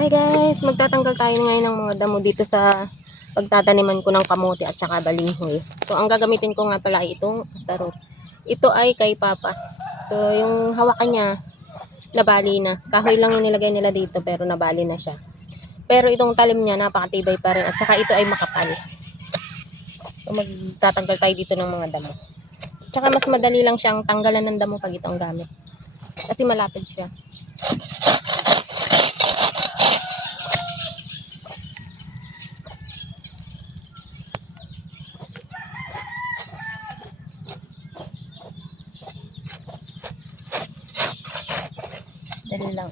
Hi guys, magtatanggal tayo ngayon ng mga damo dito sa pagtataniman ko ng kamote at saka balinghoy. So ang gagamitin ko nga pala ay itong asarot. Ito ay kay Papa. So yung hawakan niya nabali na. Kahoy lang yung nilagay nila dito pero nabali na siya. Pero itong talim niya napakatibay pa rin at saka ito ay makapal. So magtatanggal tayo dito ng mga damo. Tsaka mas madali lang siyang tanggalan ng damo pag ito ang gamit. Kasi malapad siya. Dali lang.